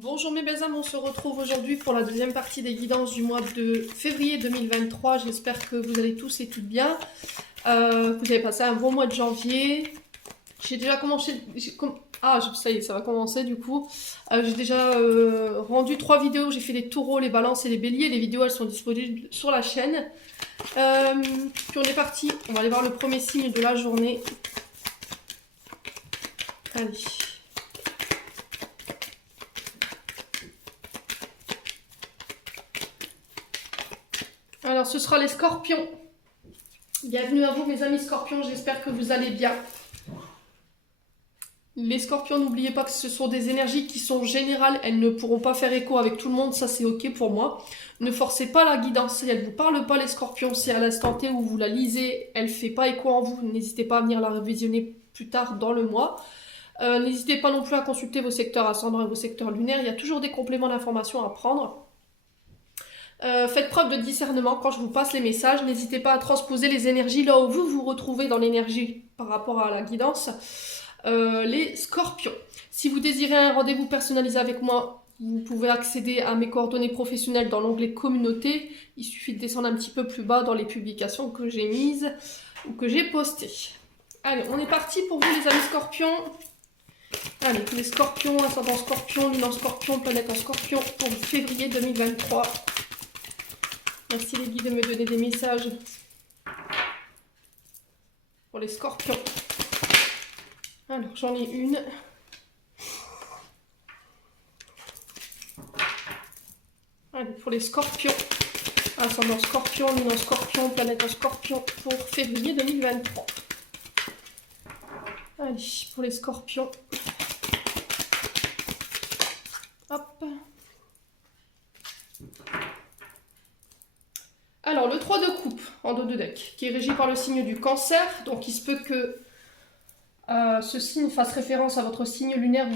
Bonjour mes belles âmes, on se retrouve aujourd'hui pour la deuxième partie des guidances du mois de février 2023. J'espère que vous allez tous et toutes bien, que vous avez passé un bon mois de janvier. J'ai déjà commencé... ça y est, ça va commencer du coup. J'ai déjà rendu 3 vidéos, j'ai fait les taureaux, les balances et les béliers. Les vidéos, elles sont disponibles sur la chaîne. Puis on est parti, on va aller voir le premier signe de la journée. Allez. Alors, ce sera les scorpions. Bienvenue à vous, mes amis scorpions. J'espère que vous allez bien. Les scorpions, n'oubliez pas que ce sont des énergies qui sont générales. Elles ne pourront pas faire écho avec tout le monde. Ça, c'est OK pour moi. Ne forcez pas la guidance. Si elle ne vous parle pas, les scorpions, si à l'instant T où vous la lisez, elle ne fait pas écho en vous, n'hésitez pas à venir la révisionner plus tard dans le mois. N'hésitez pas non plus à consulter vos secteurs ascendants et vos secteurs lunaires. Il y a toujours des compléments d'informations à prendre. Faites preuve de discernement quand je vous passe les messages. N'hésitez pas à transposer les énergies là où vous vous retrouvez dans l'énergie par rapport à la guidance. Les scorpions. Si vous désirez un rendez-vous personnalisé avec moi, vous pouvez accéder à mes coordonnées professionnelles dans l'onglet communauté. Il suffit de descendre un petit peu plus bas dans les publications que j'ai mises ou que j'ai postées. Allez, on est parti pour vous les amis scorpions. Allez, les scorpions, ascendant scorpion, lune en scorpion, planète en scorpion pour février 2023. Merci les guides de me donner des messages pour les scorpions. Alors, j'en ai une. Allez, pour les scorpions. Ascendant scorpion, lune en scorpion, planète en scorpion pour février 2023. Allez, pour les scorpions. Hop. Alors, le 3 de coupe en dos de deck, qui est régi par le signe du cancer. Donc, il se peut que ce signe fasse référence à votre signe lunaire ou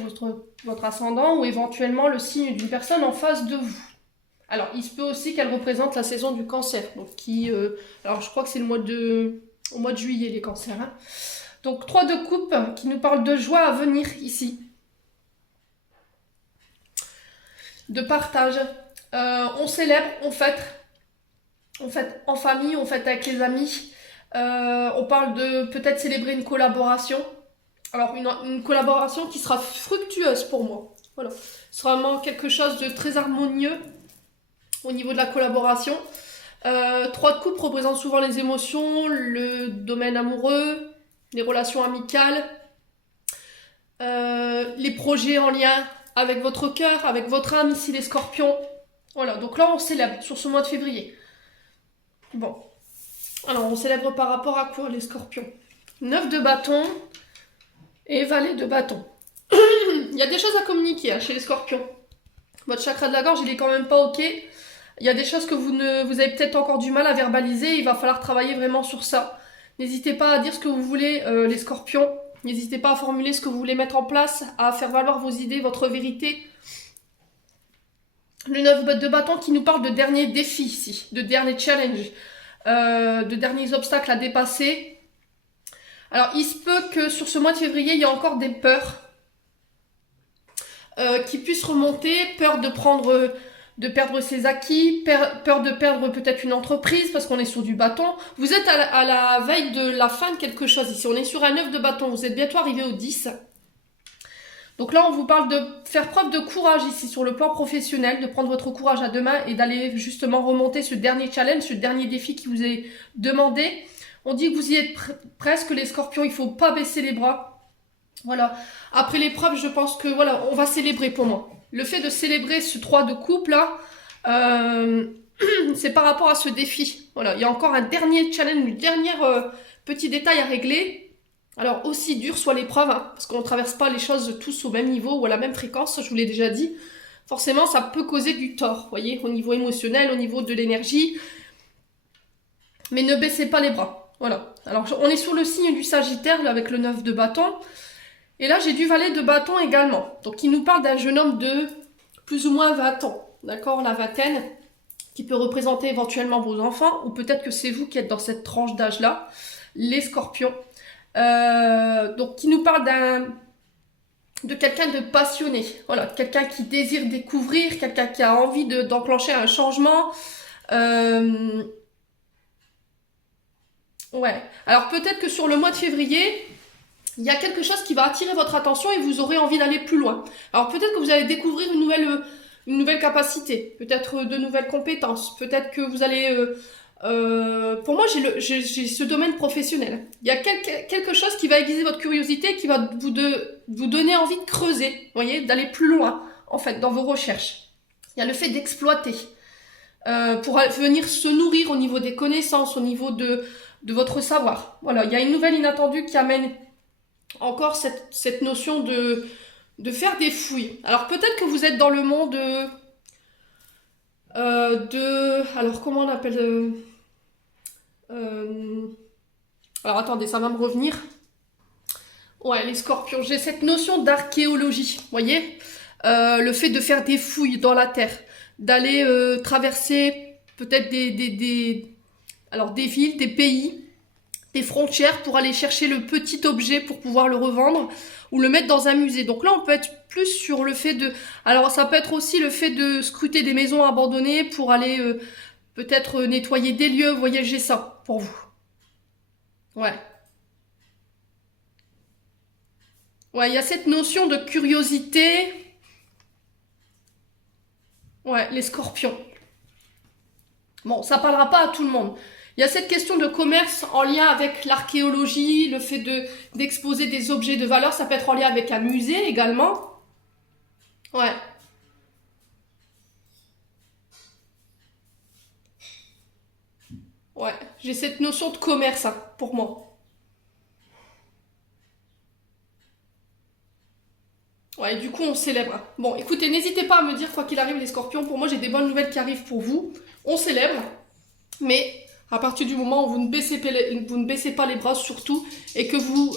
votre ascendant, ou éventuellement le signe d'une personne en face de vous. Alors, il se peut aussi qu'elle représente la saison du cancer. Donc, alors, je crois que c'est au mois de juillet, les cancers. Hein. Donc, 3 de coupe qui nous parle de joie à venir ici. De partage. On célèbre, on fête. On fête en famille, on fête avec les amis. On parle de peut-être célébrer une collaboration. Alors, une collaboration qui sera fructueuse pour moi. Voilà. Ce sera vraiment quelque chose de très harmonieux au niveau de la collaboration. 3 de coupe représente souvent les émotions, le domaine amoureux, les relations amicales, les projets en lien avec votre cœur, avec votre âme, ici les scorpions. Voilà, donc là on célèbre sur ce mois de février. Bon, alors on célèbre par rapport à quoi les scorpions? 9 de bâton et valet de bâton. Il y a des choses à communiquer hein, chez les scorpions. Votre chakra de la gorge il est quand même pas ok. Il y a des choses que vous avez peut-être encore du mal à verbaliser. Il va falloir travailler vraiment sur ça. N'hésitez pas à dire ce que vous voulez les scorpions. N'hésitez pas à formuler ce que vous voulez mettre en place, à faire valoir vos idées, votre vérité. Le 9 de bâton qui nous parle de derniers défis ici, de derniers challenges, de derniers obstacles à dépasser. Alors, il se peut que sur ce mois de février, il y a encore des peurs qui puissent remonter, peur de perdre ses acquis, peur de perdre peut-être une entreprise parce qu'on est sur du bâton. Vous êtes à la veille de la fin de quelque chose ici. On est sur un 9 de bâton, vous êtes bientôt arrivé au 10. Donc là, on vous parle de faire preuve de courage ici sur le plan professionnel, de prendre votre courage à deux mains et d'aller justement remonter ce dernier challenge, ce dernier défi qui vous est demandé. On dit que vous y êtes presque, les scorpions, il ne faut pas baisser les bras. Voilà. Après l'épreuve, je pense que voilà, on va célébrer pour moi. Le fait de célébrer ce 3 de coupe là, c'est par rapport à ce défi. Voilà, il y a encore un dernier challenge, un dernier petit détail à régler. Alors, aussi dur soit l'épreuve, hein, parce qu'on ne traverse pas les choses tous au même niveau ou à la même fréquence, je vous l'ai déjà dit. Forcément, ça peut causer du tort, vous voyez, au niveau émotionnel, au niveau de l'énergie. Mais ne baissez pas les bras. Voilà. Alors, on est sur le signe du Sagittaire, là, avec le 9 de bâton. Et là, j'ai du valet de bâton également. Donc, il nous parle d'un jeune homme de plus ou moins 20 ans. D'accord, la vingtaine, qui peut représenter éventuellement vos enfants, ou peut-être que c'est vous qui êtes dans cette tranche d'âge-là, les scorpions. Donc, qui nous parle de quelqu'un de passionné. Voilà, quelqu'un qui désire découvrir, quelqu'un qui a envie d'enclencher un changement. Ouais. Alors peut-être que sur le mois de février, il y a quelque chose qui va attirer votre attention et vous aurez envie d'aller plus loin. Alors peut-être que vous allez découvrir une nouvelle capacité, peut-être de nouvelles compétences, peut-être que vous allez... pour moi, j'ai ce domaine professionnel. Il y a quelque chose qui va aiguiser votre curiosité, qui va vous donner envie de creuser, vous voyez, d'aller plus loin, en fait, dans vos recherches. Il y a le fait d'exploiter, pour venir se nourrir au niveau des connaissances, au niveau de votre savoir. Voilà, il y a une nouvelle inattendue qui amène encore cette notion de faire des fouilles. Alors peut-être que vous êtes dans le monde alors comment on appelle alors attendez, ça va me revenir. Ouais, les scorpions. J'ai cette notion d'archéologie, vous voyez, le fait de faire des fouilles dans la terre, d'aller traverser peut-être des villes, des pays, des frontières pour aller chercher le petit objet pour pouvoir le revendre ou le mettre dans un musée. Donc là, on peut être plus sur le fait de... Alors, ça peut être aussi le fait de scruter des maisons abandonnées pour aller peut-être nettoyer des lieux. Vous voyez, j'ai ça pour vous. Ouais. Ouais, il y a cette notion de curiosité. Ouais, les scorpions. Bon, ça parlera pas à tout le monde. Il y a cette question de commerce en lien avec l'archéologie, le fait d'exposer des objets de valeur, ça peut être en lien avec un musée également. Ouais. Ouais, j'ai cette notion de commerce, hein, pour moi. Ouais, du coup, on célèbre. Bon, écoutez, n'hésitez pas à me dire, quoi qu'il arrive, les scorpions, pour moi, j'ai des bonnes nouvelles qui arrivent pour vous. On célèbre, mais à partir du moment où vous ne baissez pas les bras surtout, et que vous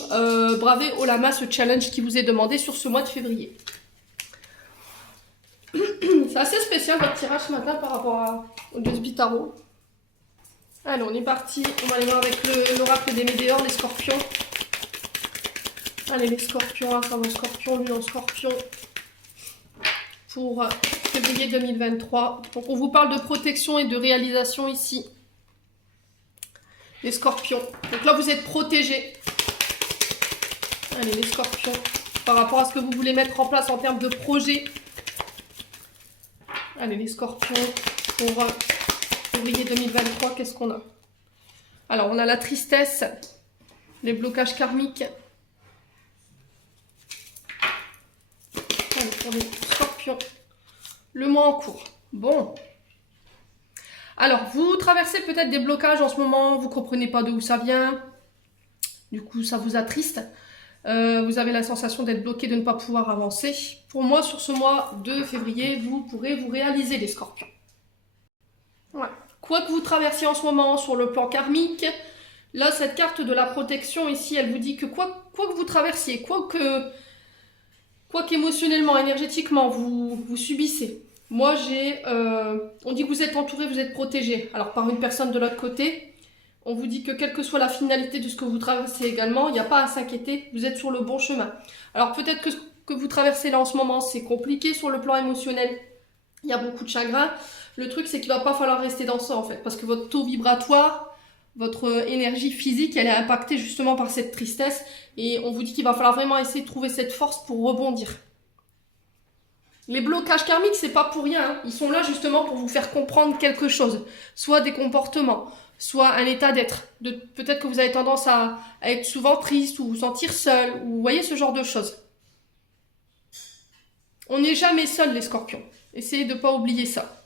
bravez haut la main ce challenge qui vous est demandé sur ce mois de février. C'est assez spécial votre tirage ce matin par rapport au Dieu Tarot. Allez, on est parti. On va aller voir avec l'oracle des météores, les scorpions. Allez, les scorpions, ascendant scorpion, lune en scorpion. Pour février 2023. Donc, on vous parle de protection et de réalisation ici. Les scorpions. Donc là, vous êtes protégés. Allez, les scorpions. Par rapport à ce que vous voulez mettre en place en termes de projet. Allez, les scorpions. Pour février 2023, qu'est-ce qu'on a? Alors, on a la tristesse. Les blocages karmiques. Allez, pour les scorpions. Le mois en cours. Bon. Alors, vous traversez peut-être des blocages en ce moment, vous ne comprenez pas d'où ça vient, du coup ça vous attriste, vous avez la sensation d'être bloqué, de ne pas pouvoir avancer. Pour moi, sur ce mois de février, vous pourrez vous réaliser, les scorpions. Ouais. Quoi que vous traversiez en ce moment sur le plan karmique, là, cette carte de la protection ici, elle vous dit que quoi que vous traversiez, quoi qu'émotionnellement, énergétiquement, vous subissez. Moi, on dit que vous êtes entouré, vous êtes protégé. Alors, par une personne de l'autre côté, on vous dit que quelle que soit la finalité de ce que vous traversez également, il n'y a pas à s'inquiéter, vous êtes sur le bon chemin. Alors, peut-être que ce que vous traversez là en ce moment, c'est compliqué sur le plan émotionnel. Il y a beaucoup de chagrin. Le truc, c'est qu'il ne va pas falloir rester dans ça, en fait, parce que votre taux vibratoire, votre énergie physique, elle est impactée justement par cette tristesse. Et on vous dit qu'il va falloir vraiment essayer de trouver cette force pour rebondir. Les blocages karmiques, c'est pas pour rien, hein. Ils sont là justement pour vous faire comprendre quelque chose. Soit des comportements, soit un état d'être. Peut-être que vous avez tendance à être souvent triste ou vous sentir seul, ou vous voyez ce genre de choses. On n'est jamais seul, les scorpions. Essayez de ne pas oublier ça.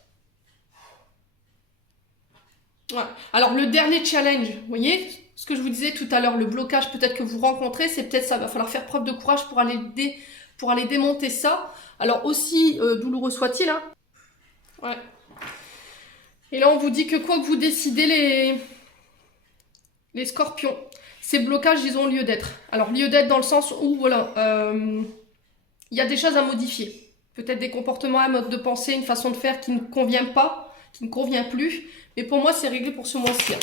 Ouais. Alors, le dernier challenge, vous voyez, ce que je vous disais tout à l'heure, le blocage peut-être que vous rencontrez, c'est peut-être ça. Il va falloir faire preuve de courage pour aller démonter ça. Alors, aussi douloureux soit-il, hein. Ouais. Et là, on vous dit que quoi que vous décidez, les scorpions, ces blocages, ils ont lieu d'être. Alors, lieu d'être dans le sens où, voilà, il y a des choses à modifier. Peut-être des comportements, un mode de pensée, une façon de faire qui ne convient pas, qui ne convient plus. Mais pour moi, c'est réglé pour ce mois-ci.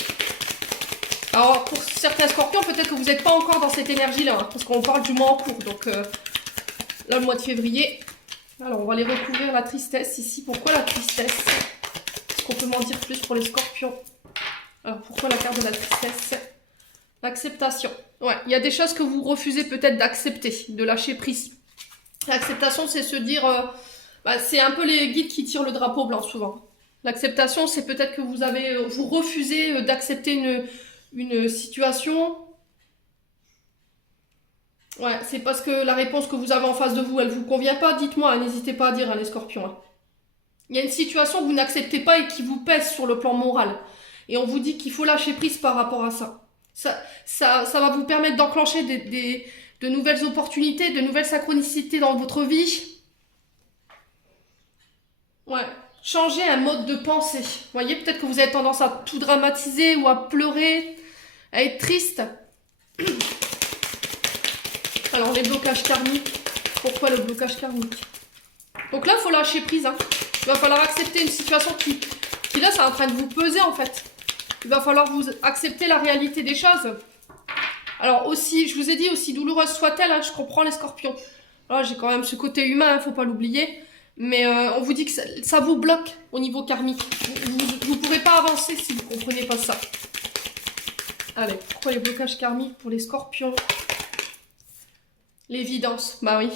Alors, pour certains scorpions, peut-être que vous n'êtes pas encore dans cette énergie-là, hein, parce qu'on parle du mois en cours. Donc, là, le mois de février. Alors, on va les recouvrir la tristesse ici. Pourquoi la tristesse? Est-ce qu'on peut m'en dire plus pour les scorpions? Alors, pourquoi la carte de la tristesse? L'acceptation. Ouais, il y a des choses que vous refusez peut-être d'accepter, de lâcher prise. L'acceptation, c'est se dire... c'est un peu les guides qui tirent le drapeau blanc, souvent. L'acceptation, c'est peut-être que vous refusez d'accepter une situation. Ouais, c'est parce que la réponse que vous avez en face de vous, elle vous convient pas. Dites-moi, hein, n'hésitez pas à dire, hein, les scorpions. Hein. Il y a une situation que vous n'acceptez pas et qui vous pèse sur le plan moral. Et on vous dit qu'il faut lâcher prise par rapport à ça. Ça va vous permettre d'enclencher de nouvelles opportunités, de nouvelles synchronicités dans votre vie. Ouais. Changer un mode de pensée. Vous voyez, peut-être que vous avez tendance à tout dramatiser ou à pleurer, à être triste. Alors, les blocages karmiques. Pourquoi le blocage karmique? Donc là, il faut lâcher prise. Hein. Il va falloir accepter une situation qui là, c'est en train de vous peser, en fait. Il va falloir vous accepter la réalité des choses. Alors, aussi, je vous ai dit, aussi douloureuse soit-elle, hein, je comprends les scorpions. Là, j'ai quand même ce côté humain, il ne faut pas l'oublier. Mais on vous dit que ça vous bloque au niveau karmique. Vous ne pourrez pas avancer si vous ne comprenez pas ça. Allez, pourquoi les blocages karmiques pour les scorpions? L'évidence, bah oui.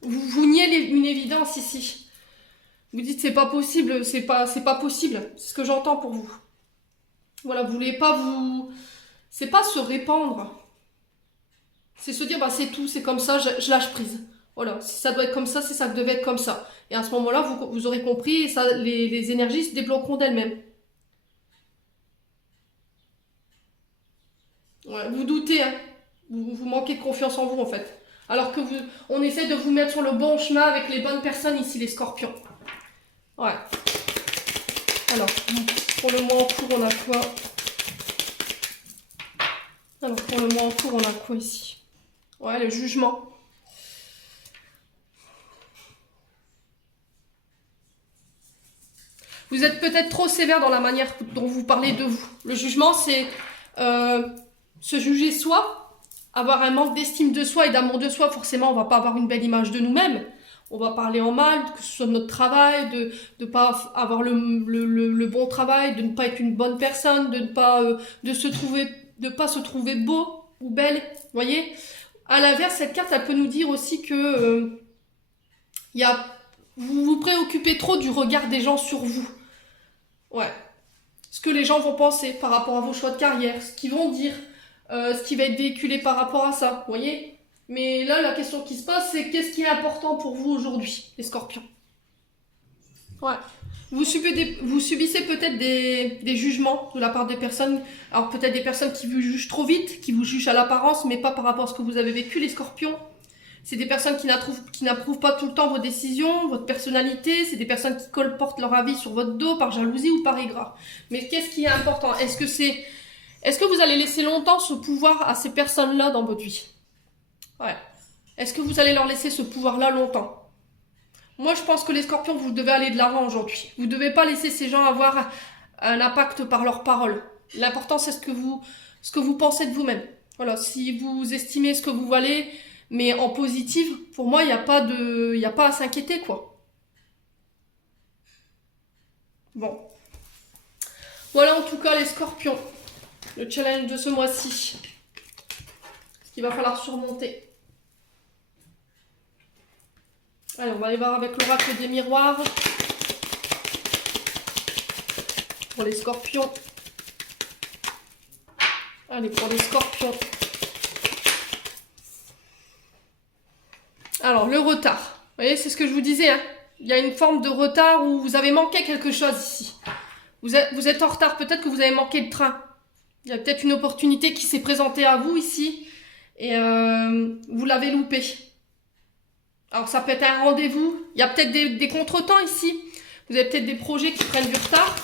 Vous niez une évidence ici. Vous dites c'est pas possible, c'est pas possible. C'est ce que j'entends pour vous. Voilà, vous voulez pas vous... C'est pas se répandre. C'est se dire, bah c'est tout, c'est comme ça, je lâche prise. Voilà, si ça doit être comme ça, c'est ça que devait être comme ça. Et à ce moment-là, vous aurez compris, et ça, les énergies se débloqueront d'elles-mêmes. Ouais, vous doutez, hein. Vous manquez de confiance en vous, en fait. Alors que on essaie de vous mettre sur le bon chemin avec les bonnes personnes ici, les scorpions. Ouais. Alors, pour le mois en cours, on a quoi? Alors, pour le mois en cours, on a quoi ici? Ouais, le jugement. Vous êtes peut-être trop sévère dans la manière dont vous parlez de vous. Le jugement, c'est se juger soi, avoir un manque d'estime de soi et d'amour de soi. Forcément, on va pas avoir une belle image de nous-mêmes. On va parler en mal, que ce soit de notre travail, de ne pas avoir le bon travail, de ne pas être une bonne personne, de ne pas se trouver beau ou belle. Vous voyez? À l'inverse, cette carte, elle peut nous dire aussi que vous vous préoccupez trop du regard des gens sur vous. Ouais. Ce que les gens vont penser par rapport à vos choix de carrière, ce qu'ils vont dire, ce qui va être véhiculé par rapport à ça, vous voyez? Mais là, la question qui se pose, c'est qu'est-ce qui est important pour vous aujourd'hui, les scorpions? Ouais. Vous subissez peut-être des jugements de la part des personnes, alors peut-être des personnes qui vous jugent trop vite, qui vous jugent à l'apparence, mais pas par rapport à ce que vous avez vécu, les scorpions. C'est des personnes qui n'approuvent pas tout le temps vos décisions, votre personnalité. C'est des personnes qui colportent leur avis sur votre dos par jalousie ou par égard. Mais qu'est-ce qui est important? Est-ce que vous allez laisser longtemps ce pouvoir à ces personnes-là dans votre vie? Ouais. Est-ce que vous allez leur laisser ce pouvoir-là longtemps? Moi, je pense que les scorpions, vous devez aller de l'avant aujourd'hui. Vous ne devez pas laisser ces gens avoir un impact par leurs paroles. L'important, c'est ce que vous pensez de vous-même. Voilà, si vous estimez ce que vous valez... Mais en positive, pour moi, il n'y a pas à s'inquiéter, quoi. Bon. Voilà en tout cas les scorpions. Le challenge de ce mois-ci. Ce qu'il va falloir surmonter. Allez, on va aller voir avec l'oracle des miroirs. Pour les scorpions. Allez, pour les scorpions. Alors, le retard. Vous voyez, c'est ce que je vous disais. Hein. Il y a une forme de retard où vous avez manqué quelque chose ici. Vous êtes en retard. Peut-être que vous avez manqué le train. Il y a peut-être une opportunité qui s'est présentée à vous ici. Et vous l'avez loupé. Alors, ça peut être un rendez-vous. Il y a peut-être des contretemps ici. Vous avez peut-être des projets qui prennent du retard.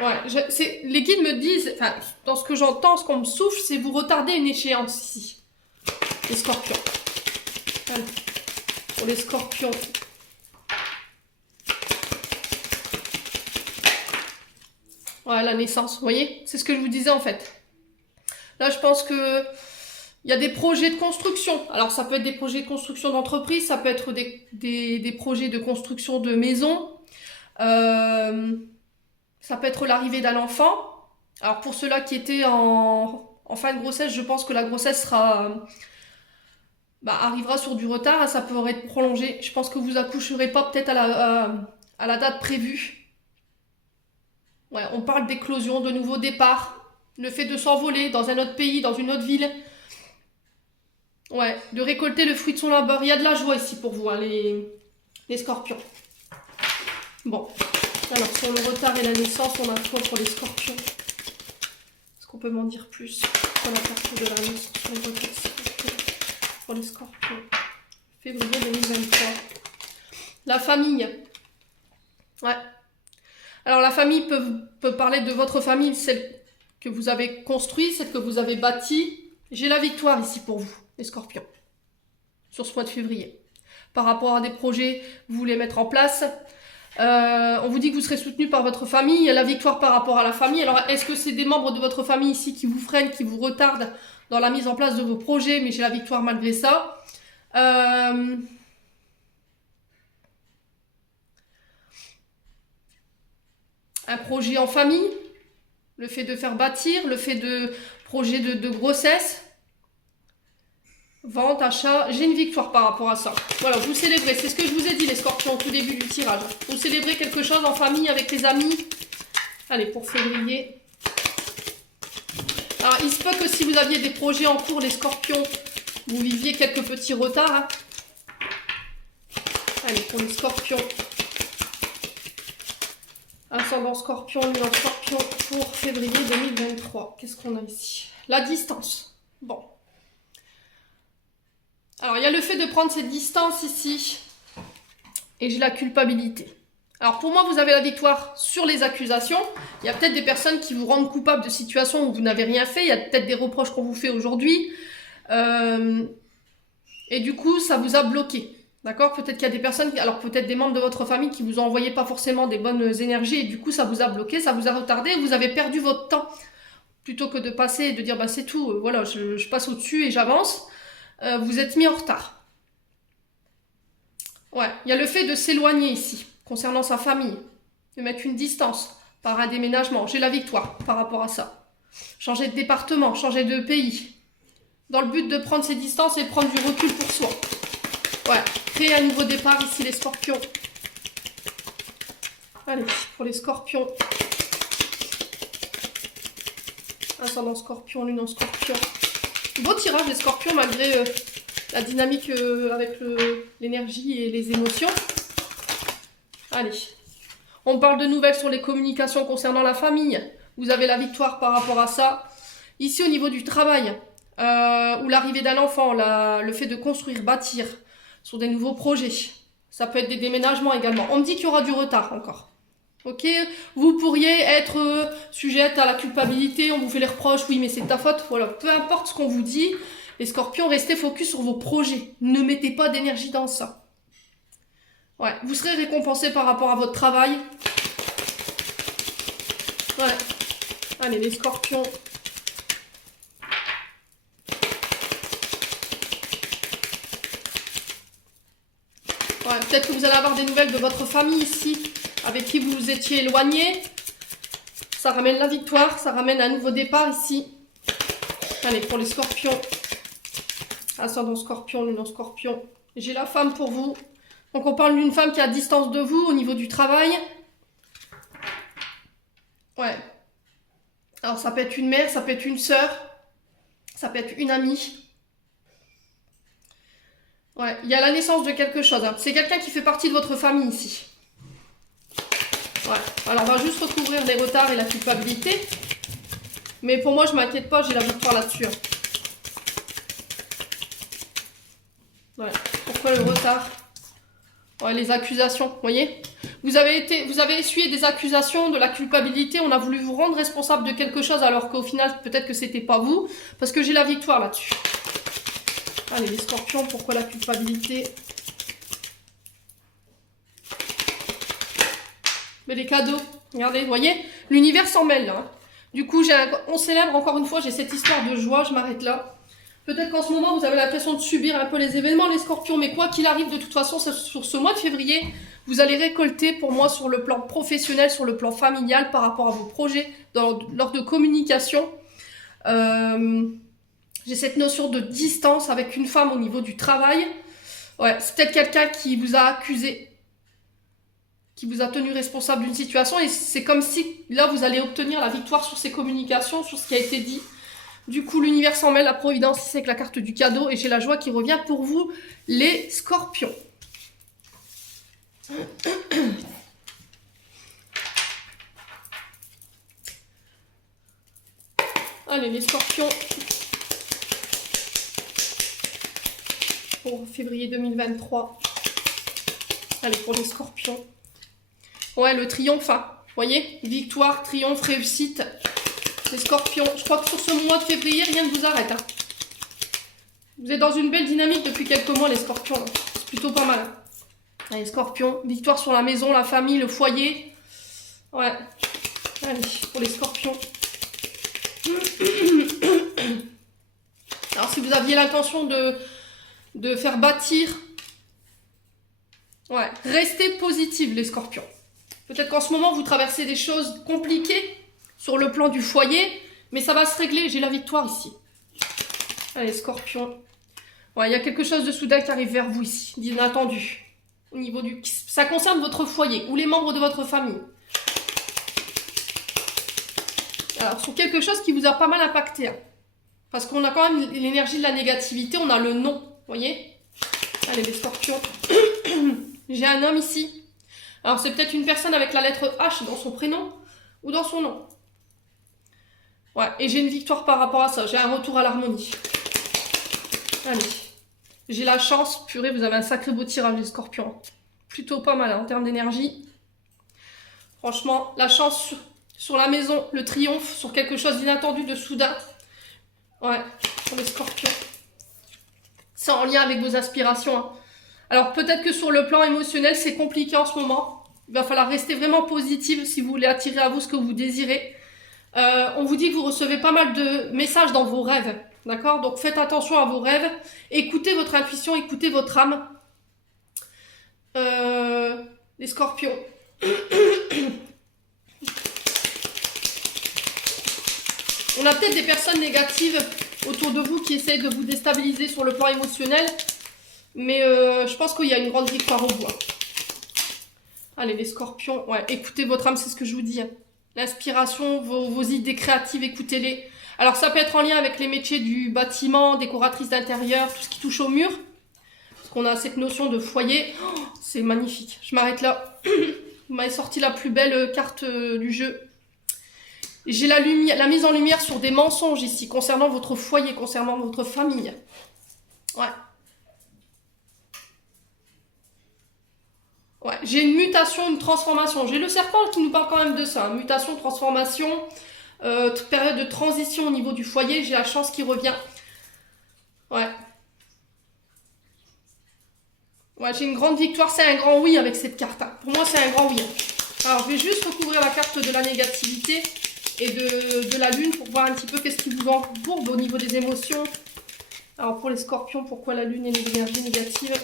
Ouais, les guides me disent, enfin, dans ce que j'entends, ce qu'on me souffle, c'est vous retardez une échéance ici. Les scorpions. Allez. Pour les scorpions. Ouais, la naissance, vous voyez? C'est ce que je vous disais en fait. Là, je pense que il y a des projets de construction. Alors, ça peut être des projets de construction d'entreprise, ça peut être des projets de construction de maison. Ça peut être l'arrivée d'un enfant. Alors, pour ceux-là qui étaient en fin de grossesse, je pense que la grossesse arrivera sur du retard, hein, ça pourrait être prolongé. Je pense que vous accoucherez pas peut-être à la date prévue. Ouais, on parle d'éclosion, de nouveaux départs, le fait de s'envoler dans un autre pays, dans une autre ville. Ouais, de récolter le fruit de son labeur. Il y a de la joie ici pour vous, hein, les scorpions. Bon, alors sur le retard et la naissance, on a quoi pour les scorpions? Est-ce qu'on peut m'en dire plus sur la partie de la naissance, sur les retards pour les scorpions? Février 2023. La famille. Ouais. Alors la famille peut parler de votre famille, celle que vous avez construite, celle que vous avez bâtie. J'ai la victoire ici pour vous, les scorpions, sur ce mois de février. Par rapport à des projets que vous voulez mettre en place, on vous dit que vous serez soutenu par votre famille. Il y a la victoire par rapport à la famille. Alors est-ce que c'est des membres de votre famille ici qui vous freinent, qui vous retardent dans la mise en place de vos projets? Mais j'ai la victoire malgré ça. Un projet en famille, le fait de faire bâtir, le fait de projet de grossesse, vente, achat, j'ai une victoire par rapport à ça. Voilà, vous célébrez, c'est ce que je vous ai dit les scorpions au tout début du tirage. Vous célébrez quelque chose en famille avec les amis. Allez, pour février. Alors, il se peut que si vous aviez des projets en cours, les scorpions, vous viviez quelques petits retards. Hein. Allez, pour les scorpions. Ascendant scorpion, lune scorpion pour février 2023. Qu'est-ce qu'on a ici? La distance. Bon. Alors, il y a le fait de prendre cette distance ici. Et j'ai la culpabilité. Alors, pour moi, vous avez la victoire sur les accusations. Il y a peut-être des personnes qui vous rendent coupable de situations où vous n'avez rien fait. Il y a peut-être des reproches qu'on vous fait aujourd'hui. Et du coup, ça vous a bloqué. D'accord? Peut-être qu'il y a des personnes, alors peut-être des membres de votre famille qui vous ont envoyé pas forcément des bonnes énergies et du coup ça vous a bloqué, ça vous a retardé, vous avez perdu votre temps. Plutôt que de passer et de dire bah c'est tout, voilà, je passe au-dessus et j'avance, vous êtes mis en retard. Ouais, il y a le fait de s'éloigner ici, concernant sa famille, de mettre une distance par un déménagement. J'ai la victoire par rapport à ça. Changer de département, changer de pays, dans le but de prendre ses distances et prendre du recul pour soi. Ouais, créer un nouveau départ ici les scorpions. Allez, pour les scorpions. Ascendant scorpion, lune en scorpion. Beau tirage les scorpions malgré la dynamique avec l'énergie et les émotions. Allez. On parle de nouvelles sur les communications concernant la famille. Vous avez la victoire par rapport à ça. Ici au niveau du travail, ou l'arrivée d'un enfant, le fait de construire, bâtir, sur des nouveaux projets. Ça peut être des déménagements également. On me dit qu'il y aura du retard encore. Ok, vous pourriez être sujette à la culpabilité, on vous fait les reproches, oui mais c'est ta faute. Voilà, peu importe ce qu'on vous dit, les scorpions, restez focus sur vos projets. Ne mettez pas d'énergie dans ça. Ouais, vous serez récompensé par rapport à votre travail. Ouais, allez les scorpions. Ouais, peut-être que vous allez avoir des nouvelles de votre famille ici, avec qui vous vous étiez éloigné. Ça ramène la victoire, ça ramène un nouveau départ ici. Allez, pour les scorpions. Ascendant scorpion, lune en scorpion. J'ai la femme pour vous. Donc on parle d'une femme qui est à distance de vous au niveau du travail. Ouais. Alors ça peut être une mère, ça peut être une sœur, ça peut être une amie. Ouais, il y a la naissance de quelque chose. Hein. C'est quelqu'un qui fait partie de votre famille ici. Ouais, alors on va juste recouvrir les retards et la culpabilité. Mais pour moi, je m'inquiète pas, j'ai la victoire là-dessus. Hein. Ouais, pourquoi le retard? Ouais, les accusations, vous voyez? Vous avez essuyé des accusations, de la culpabilité, on a voulu vous rendre responsable de quelque chose alors qu'au final, peut-être que c'était pas vous. Parce que j'ai la victoire là-dessus. Allez, les scorpions, pourquoi la culpabilité? Mais les cadeaux, regardez, vous voyez? L'univers s'en mêle, là. Hein. Du coup, on célèbre encore une fois, j'ai cette histoire de joie, je m'arrête là. Peut-être qu'en ce moment, vous avez l'impression de subir un peu les événements, les scorpions, mais quoi qu'il arrive, de toute façon, sur ce mois de février, vous allez récolter pour moi sur le plan professionnel, sur le plan familial, par rapport à vos projets, lors de communication. J'ai cette notion de distance avec une femme au niveau du travail. Ouais, c'est peut-être quelqu'un qui vous a accusé, qui vous a tenu responsable d'une situation, et c'est comme si, là, vous allez obtenir la victoire sur ces communications, sur ce qui a été dit. Du coup, l'univers s'en mêle, la providence, c'est avec la carte du cadeau, et j'ai la joie qui revient pour vous, les scorpions. Allez, les scorpions. Pour février 2023. Allez, pour les scorpions. Ouais, le triomphe, hein. Vous voyez? Victoire, triomphe, réussite. Les scorpions. Je crois que sur ce mois de février, rien ne vous arrête, hein. Vous êtes dans une belle dynamique depuis quelques mois, les scorpions. C'est plutôt pas mal. Allez, scorpions. Victoire sur la maison, la famille, le foyer. Ouais. Allez, pour les scorpions. Alors, si vous aviez l'intention de faire bâtir... Ouais, restez positive, les scorpions. Peut-être qu'en ce moment, vous traversez des choses compliquées sur le plan du foyer, mais ça va se régler. J'ai la victoire ici. Allez, scorpion. Ouais, il y a quelque chose de soudain qui arrive vers vous ici, d'inattendu. Au niveau du... Ça concerne votre foyer ou les membres de votre famille. Alors, sur quelque chose qui vous a pas mal impacté. Hein. Parce qu'on a quand même l'énergie de la négativité, on a le non. Vous voyez? Allez, les scorpions. J'ai un homme ici. Alors, c'est peut-être une personne avec la lettre H dans son prénom ou dans son nom. Ouais, et j'ai une victoire par rapport à ça. J'ai un retour à l'harmonie. Allez. J'ai la chance. Purée, vous avez un sacré beau tirage, les scorpions. Plutôt pas mal hein, en termes d'énergie. Franchement, la chance sur la maison, le triomphe, sur quelque chose d'inattendu, de soudain. Ouais, pour les scorpions. C'est en lien avec vos aspirations. Hein. Alors peut-être que sur le plan émotionnel, c'est compliqué en ce moment. Il va falloir rester vraiment positive si vous voulez attirer à vous ce que vous désirez. On vous dit que vous recevez pas mal de messages dans vos rêves. D'accord? Donc faites attention à vos rêves. Écoutez votre intuition, écoutez votre âme. Les scorpions. On a peut-être des personnes négatives autour de vous qui essayent de vous déstabiliser sur le plan émotionnel. Mais je pense qu'il y a une grande victoire au bois. Allez, les scorpions. Ouais, écoutez votre âme, c'est ce que je vous dis. Hein. L'inspiration, vos idées créatives, écoutez-les. Alors, ça peut être en lien avec les métiers du bâtiment, décoratrice d'intérieur, tout ce qui touche au mur. Parce qu'on a cette notion de foyer. Oh, c'est magnifique. Je m'arrête là. Vous m'avez sorti la plus belle carte du jeu. J'ai la mise en lumière sur des mensonges ici, concernant votre foyer, concernant votre famille. Ouais. Ouais, j'ai une mutation, une transformation. J'ai le serpent qui nous parle quand même de ça. Hein. Mutation, transformation, période de transition au niveau du foyer. J'ai la chance qui revient. Ouais. Ouais, j'ai une grande victoire. C'est un grand oui avec cette carte. Hein. Pour moi, c'est un grand oui. Alors, je vais juste recouvrir la carte de la négativité et de la lune pour voir un petit peu qu'est-ce qui vous embourbe au niveau des émotions. Alors, pour les scorpions, pourquoi la lune et les énergies négatives?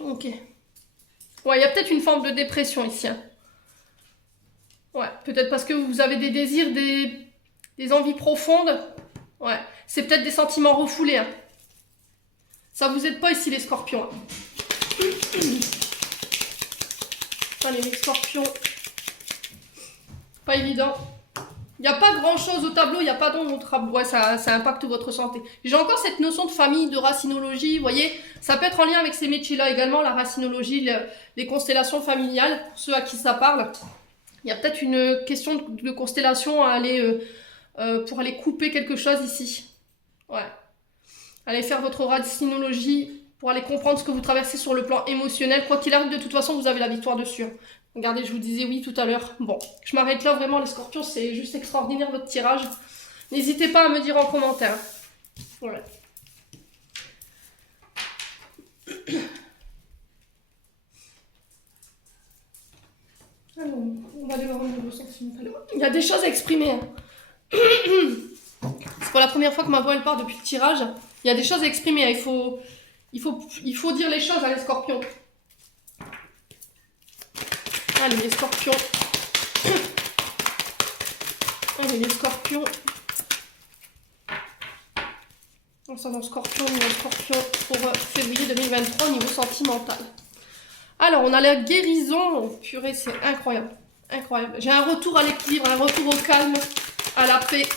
Ok. Ouais, il y a peut-être une forme de dépression ici. Hein. Ouais, peut-être parce que vous avez des désirs, des envies profondes. Ouais, c'est peut-être des sentiments refoulés. Hein. Ça vous aide pas ici les scorpions. Hein. Allez, les scorpions. Pas évident. Il n'y a pas grand chose au tableau, il n'y a pas d'ombre au tableau. Ouais, ça impacte votre santé. J'ai encore cette notion de famille, de racinologie, vous voyez. Ça peut être en lien avec ces métiers-là également, la racinologie, les constellations familiales, pour ceux à qui ça parle. Il y a peut-être une question de constellation à aller, pour aller couper quelque chose ici. Ouais. Allez faire votre racinologie pour aller comprendre ce que vous traversez sur le plan émotionnel. Quoi qu'il arrive, de toute façon, vous avez la victoire dessus. Hein. Regardez, je vous disais oui tout à l'heure. Bon, je m'arrête là, vraiment, les scorpions, c'est juste extraordinaire votre tirage. N'hésitez pas à me dire en commentaire. Voilà. Alors, on va aller voir au niveau sentimental. Il y a des choses à exprimer. Hein. C'est pour la première fois que ma voix elle part depuis le tirage. Il y a des choses à exprimer. Hein. Il faut dire les choses à les scorpions. Allez, les scorpions. Allez, les scorpions. Ascendant scorpion, niveau scorpion pour février 2023 au niveau sentimental. Alors, on a la guérison. Oh, purée, c'est incroyable. Incroyable. J'ai un retour à l'équilibre, un retour au calme, à la paix.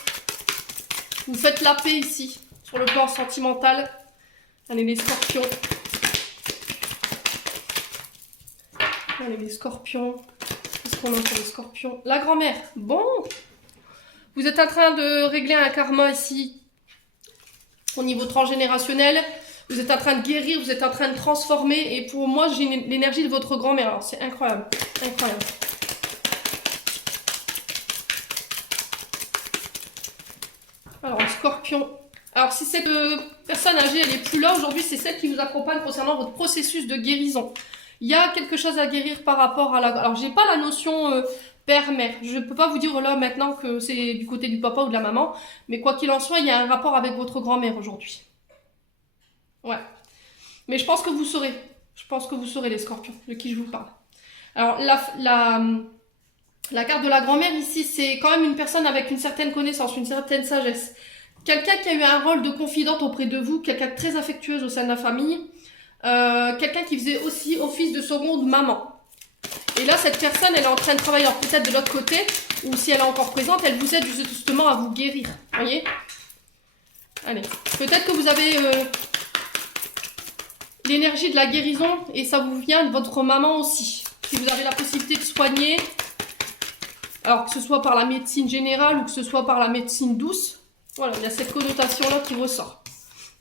Vous faites la paix ici, sur le plan sentimental. Allez, les scorpions. Allez, les scorpions. Qu'est-ce qu'on a pour les scorpions? La grand-mère. Bon. Vous êtes en train de régler un karma ici. Au niveau transgénérationnel, vous êtes en train de guérir, vous êtes en train de transformer. Et pour moi, j'ai l'énergie de votre grand-mère. Alors, c'est incroyable. Incroyable. Alors, scorpion. Alors, si cette personne âgée, elle est plus là aujourd'hui, c'est celle qui vous accompagne concernant votre processus de guérison. Il y a quelque chose à guérir par rapport à la... Alors, j'ai pas la notion père-mère. Je ne peux pas vous dire là maintenant que c'est du côté du papa ou de la maman. Mais quoi qu'il en soit, il y a un rapport avec votre grand-mère aujourd'hui. Ouais. Mais je pense que vous saurez. Je pense que vous saurez les scorpions de qui je vous parle. Alors, la carte de la grand-mère ici, c'est quand même une personne avec une certaine connaissance, une certaine sagesse. Quelqu'un qui a eu un rôle de confidente auprès de vous, quelqu'un de très affectueuse au sein de la famille. Quelqu'un qui faisait aussi office de seconde maman. Et là, cette personne, elle est en train de travailler, alors peut-être de l'autre côté, ou si elle est encore présente, elle vous aide justement à vous guérir. Vous voyez? Allez. Peut-être que vous avez l'énergie de la guérison, et ça vous vient de votre maman aussi. Si vous avez la possibilité de soigner, alors que ce soit par la médecine générale ou que ce soit par la médecine douce, voilà, il y a cette connotation-là qui ressort.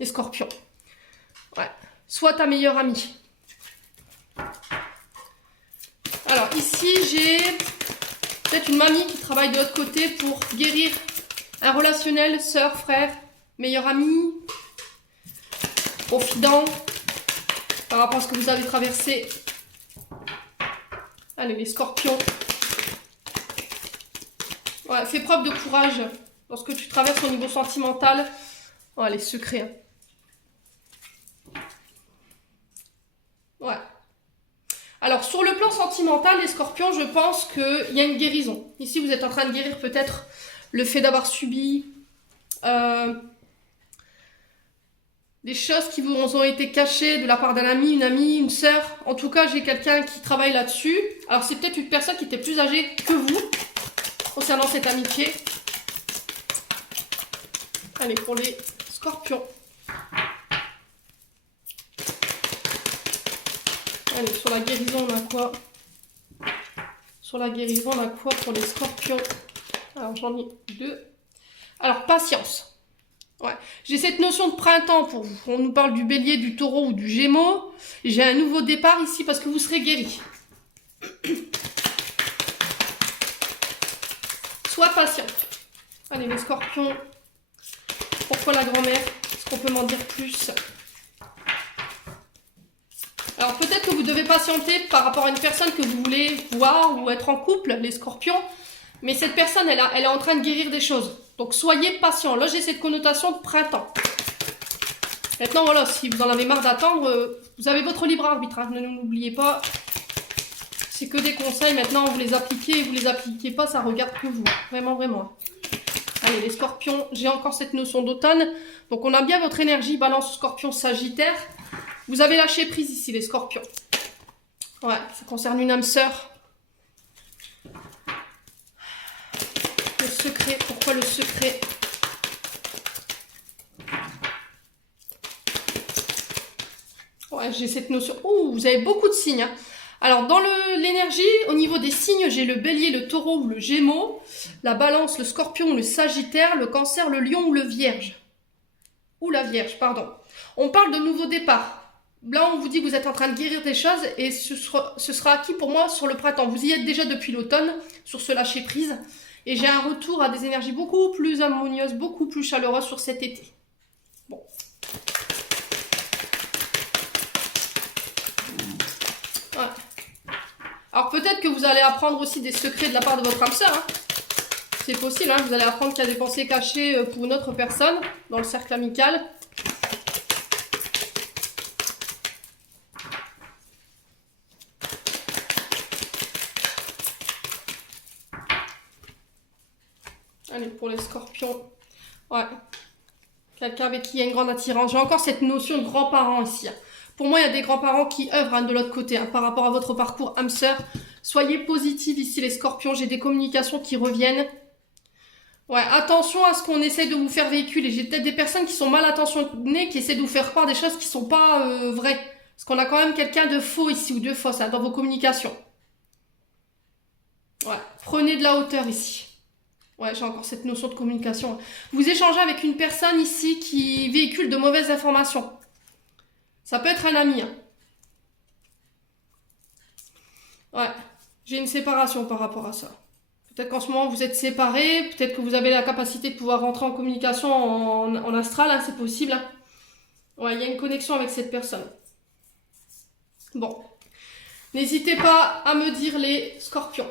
Les scorpions. Ouais. Soit ta meilleure amie. Alors ici, j'ai peut-être une mamie qui travaille de l'autre côté pour guérir un relationnel, sœur, frère, meilleure amie, confident, par rapport à ce que vous avez traversé. Allez, les scorpions. Ouais, fais preuve de courage lorsque tu traverses au niveau sentimental. Oh, les secrets. Hein. Ouais. Alors, sur le plan sentimental, les scorpions, je pense qu'il y a une guérison. Ici, vous êtes en train de guérir peut-être le fait d'avoir subi des choses qui vous ont été cachées de la part d'un ami, une sœur. En tout cas, j'ai quelqu'un qui travaille là-dessus. Alors, c'est peut-être une personne qui était plus âgée que vous, concernant cette amitié. Allez, pour les scorpions. Allez, sur la guérison, on a quoi? Sur la guérison, on a quoi pour les scorpions? Alors, j'en ai deux. Alors, patience. Ouais. J'ai cette notion de printemps pour vous. On nous parle du bélier, du taureau ou du gémeaux. J'ai un nouveau départ ici parce que vous serez guéris. Sois patiente. Allez, les scorpions. Pourquoi la grand-mère? Est-ce qu'on peut m'en dire plus? Alors peut-être que vous devez patienter par rapport à une personne que vous voulez voir ou être en couple, les scorpions. Mais cette personne, elle est en train de guérir des choses. Donc soyez patient. Là, j'ai cette connotation de printemps. Maintenant, voilà, si vous en avez marre d'attendre, vous avez votre libre arbitre. Hein, ne l'oubliez pas. C'est que des conseils. Maintenant, vous les appliquez et vous les appliquez pas, ça regarde que vous. Vraiment, vraiment. Allez, les scorpions, j'ai encore cette notion d'automne. Donc on a bien votre énergie, balance, scorpion, sagittaire. Vous avez lâché prise ici, les scorpions. Ouais, ça concerne une âme sœur. Le secret, pourquoi le secret? Ouais, j'ai cette notion. Ouh, vous avez beaucoup de signes. Hein. Alors, dans l'énergie, au niveau des signes, j'ai le bélier, le taureau ou le gémeaux, la balance, le scorpion ou le sagittaire, le cancer, le lion ou le vierge. Ou la vierge, pardon. On parle de nouveau départ. Là, on vous dit que vous êtes en train de guérir des choses et ce sera acquis pour moi sur le printemps. Vous y êtes déjà depuis l'automne, sur ce lâcher-prise. Et j'ai un retour à des énergies beaucoup plus harmonieuses, beaucoup plus chaleureuses sur cet été. Bon. Ouais. Alors, peut-être que vous allez apprendre aussi des secrets de la part de votre âme sœur. Hein. C'est possible, hein, vous allez apprendre qu'il y a des pensées cachées pour une autre personne dans le cercle amical. Allez, pour les scorpions. Ouais. Quelqu'un avec qui il y a une grande attirance. J'ai encore cette notion de grands-parents ici. Hein. Pour moi, il y a des grands-parents qui œuvrent hein, de l'autre côté hein, par rapport à votre parcours âme sœur. Soyez positifs ici les scorpions. J'ai des communications qui reviennent. Ouais, attention à ce qu'on essaie de vous faire véhiculer. J'ai peut-être des personnes qui sont mal intentionnées, qui essaient de vous faire croire des choses qui sont pas vraies. Parce qu'on a quand même quelqu'un de faux ici ou de fausse hein, dans vos communications. Ouais, prenez de la hauteur ici. Ouais, j'ai encore cette notion de communication. Vous échangez avec une personne ici qui véhicule de mauvaises informations. Ça peut être un ami. Hein. Ouais, j'ai une séparation par rapport à ça. Peut-être qu'en ce moment vous êtes séparés, peut-être que vous avez la capacité de pouvoir rentrer en communication en astral, hein, c'est possible. Hein. Ouais, il y a une connexion avec cette personne. Bon, n'hésitez pas à me dire les scorpions.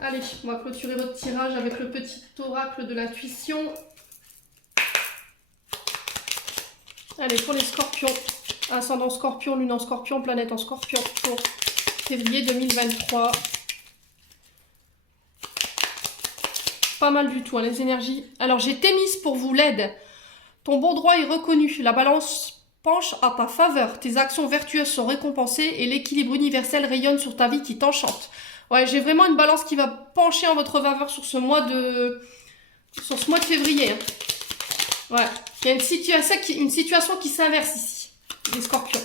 Allez, on va clôturer votre tirage avec le petit oracle de l'intuition. Allez, pour les scorpions, ascendant scorpion, lune en scorpion, planète en scorpion pour février 2023. Pas mal du tout, hein, les énergies. Alors, j'ai Thémis pour vous, l'aide. Ton bon droit est reconnu. La balance penche à ta faveur. Tes actions vertueuses sont récompensées et l'équilibre universel rayonne sur ta vie qui t'enchante. Ouais, j'ai vraiment une balance qui va pencher en votre faveur sur ce mois de février. Hein. Ouais, il y a une situation qui s'inverse ici, les scorpions.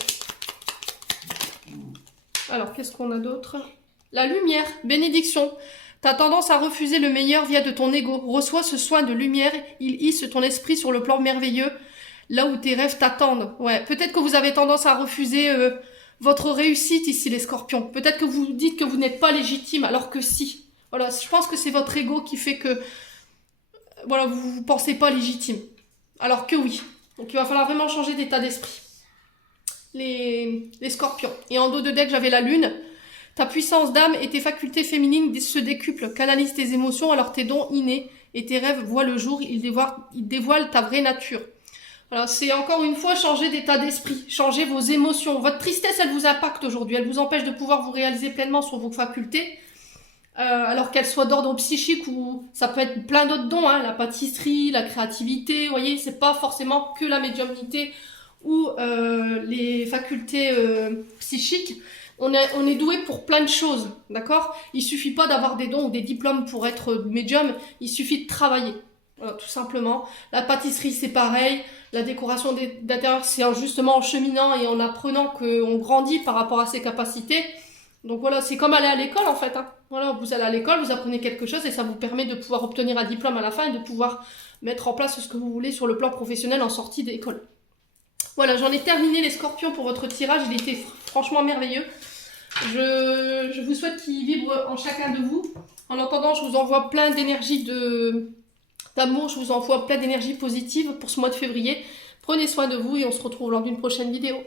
Alors, qu'est-ce qu'on a d'autre? La lumière, bénédiction. T'as tendance à refuser le meilleur via de ton ego. Reçois ce soin de lumière, il hisse ton esprit sur le plan merveilleux, là où tes rêves t'attendent. Ouais, peut-être que vous avez tendance à refuser votre réussite ici, les scorpions. Peut-être que vous dites que vous n'êtes pas légitime, alors que si. Voilà, je pense que c'est votre ego qui fait que voilà, vous ne pensez pas légitime. Alors que oui. Donc il va falloir vraiment changer d'état d'esprit. Les scorpions. Et en dos de deck, j'avais la lune. Ta puissance d'âme et tes facultés féminines se décuplent. Canalise tes émotions, alors tes dons innés et tes rêves voient le jour. Ils dévoilent ta vraie nature. Voilà, c'est encore une fois changer d'état d'esprit, changer vos émotions. Votre tristesse, elle vous impacte aujourd'hui. Elle vous empêche de pouvoir vous réaliser pleinement sur vos facultés. Alors qu'elle soit d'ordre psychique ou ça peut être plein d'autres dons, hein, la pâtisserie, la créativité, vous voyez, c'est pas forcément que la médiumnité ou les facultés psychiques. On est doué pour plein de choses, d'accord? Il suffit pas d'avoir des dons ou des diplômes pour être médium, il suffit de travailler, voilà, tout simplement. La pâtisserie, c'est pareil, la décoration d'intérieur, c'est justement en cheminant et en apprenant qu'on grandit par rapport à ses capacités. Donc voilà, c'est comme aller à l'école en fait. Hein. Voilà, vous allez à l'école, vous apprenez quelque chose et ça vous permet de pouvoir obtenir un diplôme à la fin et de pouvoir mettre en place ce que vous voulez sur le plan professionnel en sortie d'école. Voilà, j'en ai terminé les scorpions pour votre tirage, il était franchement merveilleux. Je vous souhaite qu'il vibre en chacun de vous. En attendant, je vous envoie plein d'énergie d'amour, je vous envoie plein d'énergie positive pour ce mois de février. Prenez soin de vous et on se retrouve lors d'une prochaine vidéo.